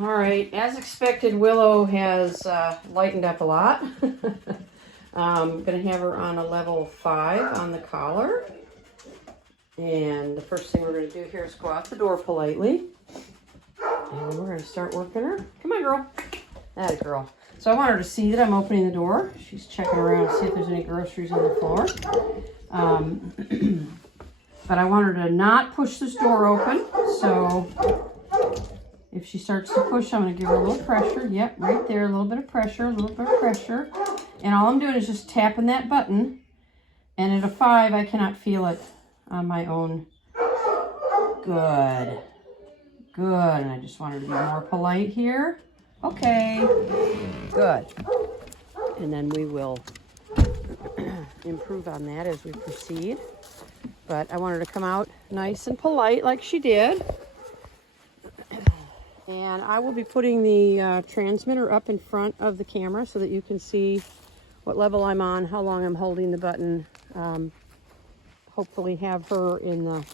All right, as expected, Willow has lightened up a lot. I'm going to have her on a level 5 on the collar. And the first thing we're going to do here is go out the door politely. And we're going to start working her. Come on, girl. That girl. So I want her to see that I'm opening the door. She's checking around to see if there's any groceries on the floor. But I want her to not push this door open. So if she starts to push, I'm going to give her a little pressure. Yep, right there. A little bit of pressure, a little bit of pressure. And all I'm doing is just tapping that button. And at a 5, I cannot feel it on my own. Good. Good. And I just want her to be more polite here. Okay. Good. And then we will improve on that as we proceed. But I want her to come out nice and polite like she did. And I will be putting the transmitter up in front of the camera so that you can see what level I'm on, how long I'm holding the button. Hopefully have her in the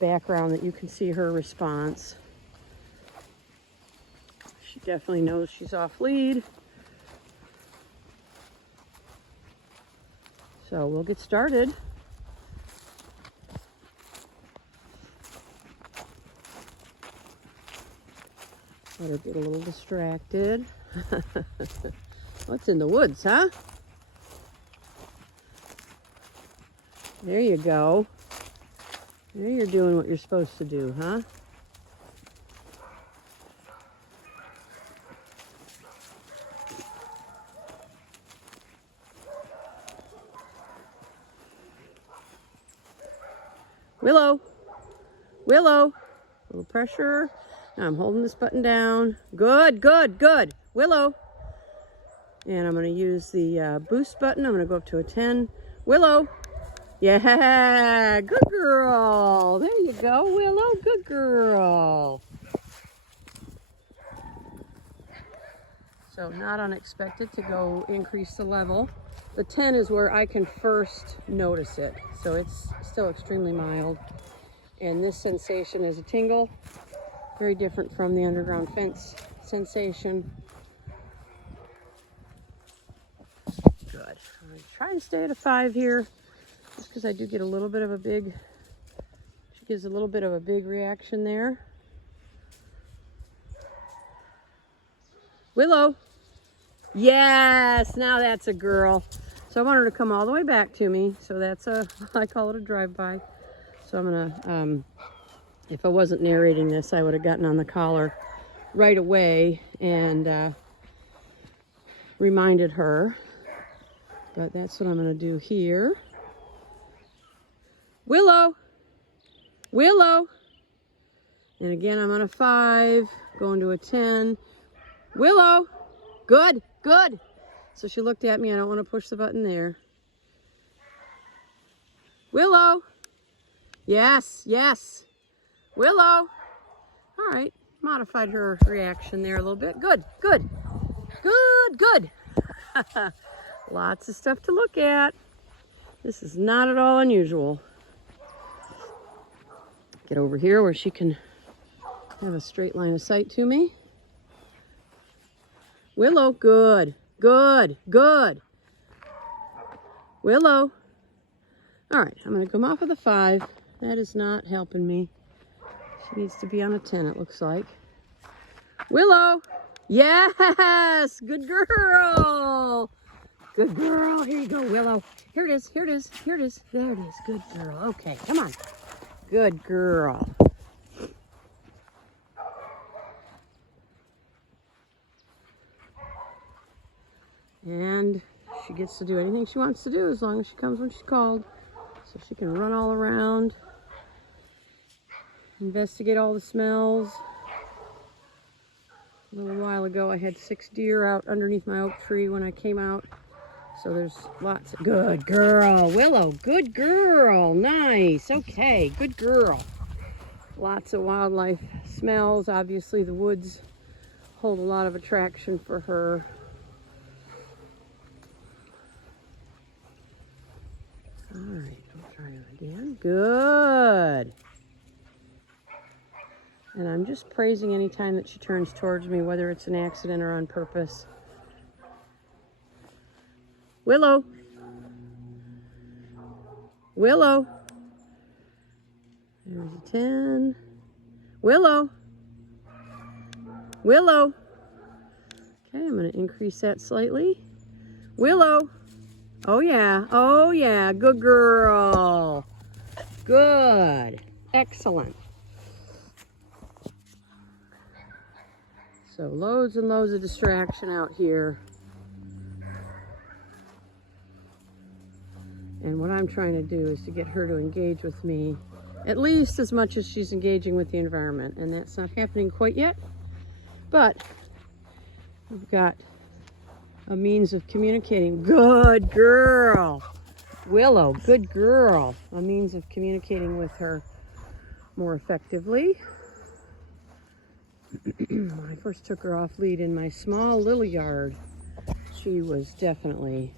background that you can see her response. She definitely knows she's off lead. So we'll get started. Let her get a little distracted. What's in the woods, huh? There you go. There you're doing what you're supposed to do, huh? Willow. Willow. A little pressure. Now I'm holding this button down. Good, good, good. Willow. And I'm going to use the boost button. I'm going to go up to a 10. Willow. Yeah, good girl. There you go, Willow. Good girl. So not unexpected to go increase the level. The 10 is where I can first notice it. So it's still extremely mild. And this sensation is a tingle. Very different from the underground fence sensation. Good. I'm going to try and stay at a 5 here. Just because I do get a little bit of a big, she gives a little bit of a big reaction there. Willow. Yes, now that's a girl. So I want her to come all the way back to me. So that's a, I call it a drive-by. So I'm gonna, if I wasn't narrating this, I would have gotten on the collar right away and reminded her. But that's what I'm gonna do here. Willow. Willow. And again, I'm on a 5, going to a 10. Willow. Good, good. So she looked at me. I don't want to push the button there. Willow. Yes, yes. Willow. All right. Modified her reaction there a little bit. Good, good. Good, good. Lots of stuff to look at. This is not at all unusual. Get over here where she can have a straight line of sight to me. Willow, good, good, good. Willow. All right, I'm going to come off with a 5. That is not helping me. She needs to be on a 10, it looks like. Willow. Yes, good girl. Good girl. Here you go, Willow. Here it is, here it is, here it is. There it is. Good girl. Okay, come on. Good girl. And she gets to do anything she wants to do as long as she comes when she's called. So she can run all around, investigate all the smells. A little while ago I had 6 deer out underneath my oak tree when I came out. So there's lots of good girl. Willow, good girl. Nice. Okay, good girl. Lots of wildlife smells. Obviously the woods hold a lot of attraction for her. All right, I'll try it again. Good. And I'm just praising any time that she turns towards me, whether it's an accident or on purpose. Willow. Willow. There's a 10. Willow. Willow. Okay, I'm going to increase that slightly. Willow. Oh yeah. Oh yeah. Good girl. Good. Excellent. So loads and loads of distraction out here. And what I'm trying to do is to get her to engage with me at least as much as she's engaging with the environment. And that's not happening quite yet. But we've got a means of communicating. Good girl. Willow, good girl. A means of communicating with her more effectively. When I first took her off lead in my small little yard, she was definitely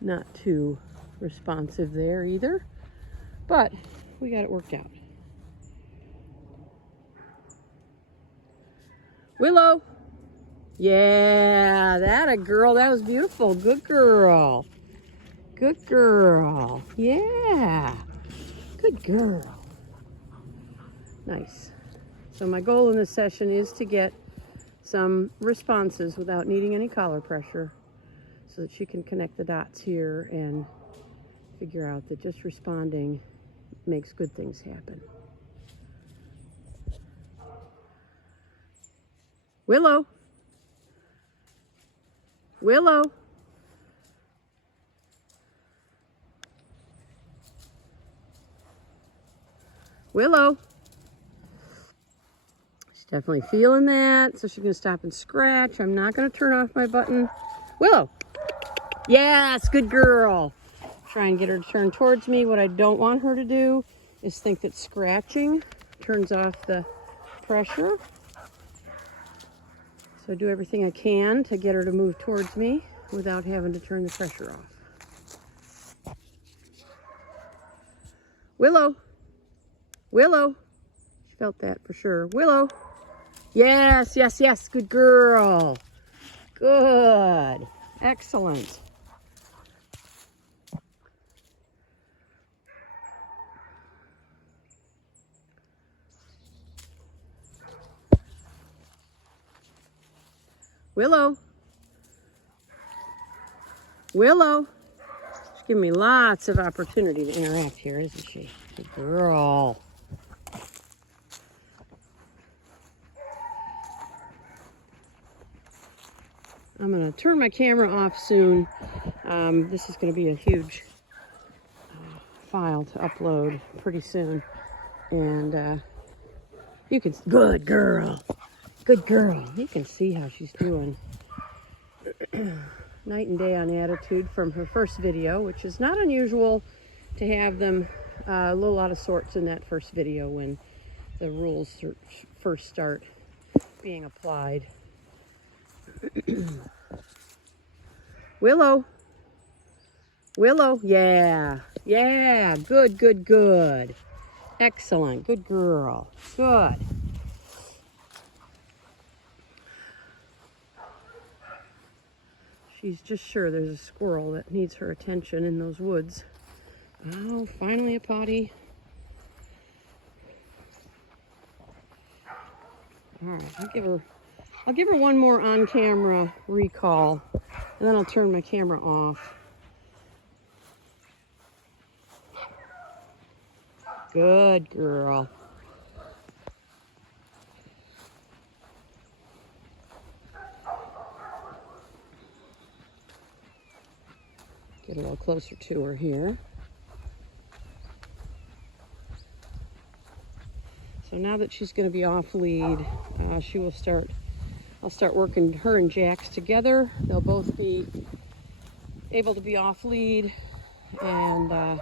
not too responsive there either, but we got it worked out. Willow. Yeah, that a girl. That was beautiful. Good girl. Good girl. Yeah. Good girl. Nice. So my goal in this session is to get some responses without needing any collar pressure so that she can connect the dots here and figure out that just responding makes good things happen. Willow. Willow. Willow. She's definitely feeling that, so she's going to stop and scratch. I'm not going to turn off my button. Willow. Yes, good girl. Try and get her to turn towards me. What I don't want her to do is think that scratching turns off the pressure. So do everything I can to get her to move towards me without having to turn the pressure off. Willow. Willow. She felt that for sure. Willow. Yes, yes, yes. Good girl. Good. Excellent. Willow. Willow. She's giving me lots of opportunity to interact here, isn't she? Good girl. I'm going to turn my camera off soon. This is going to be a huge file to upload pretty soon. And you can... Good girl. Good girl. You can see how she's doing. Night and day on attitude from her first video, which is not unusual to have them a little out of sorts in that first video when the rules first start being applied. Willow. Willow. Yeah. Yeah. Good, good, good. Excellent. Good girl. Good. She's just sure there's a squirrel that needs her attention in those woods. Oh, finally a potty. All right, I'll give her one more on-camera recall, and then I'll turn my camera off. Good girl. Get a little closer to her here. So now that she's going to be off lead, she will start. I'll start working her and Jax together. They'll both be able to be off lead and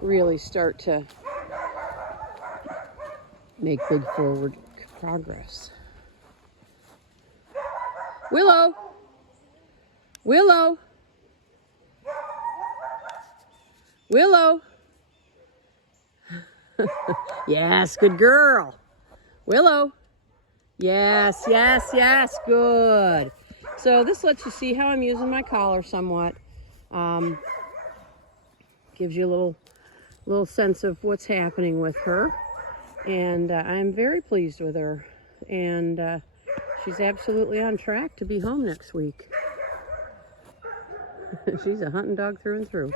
really start to make big forward progress. Willow. Willow. Willow. Yes, good girl. Willow. Yes, yes, yes, good. So this lets you see how I'm using my collar somewhat. Gives you a little sense of what's happening with her. And I'm very pleased with her. And she's absolutely on track to be home next week. She's a hunting dog through and through.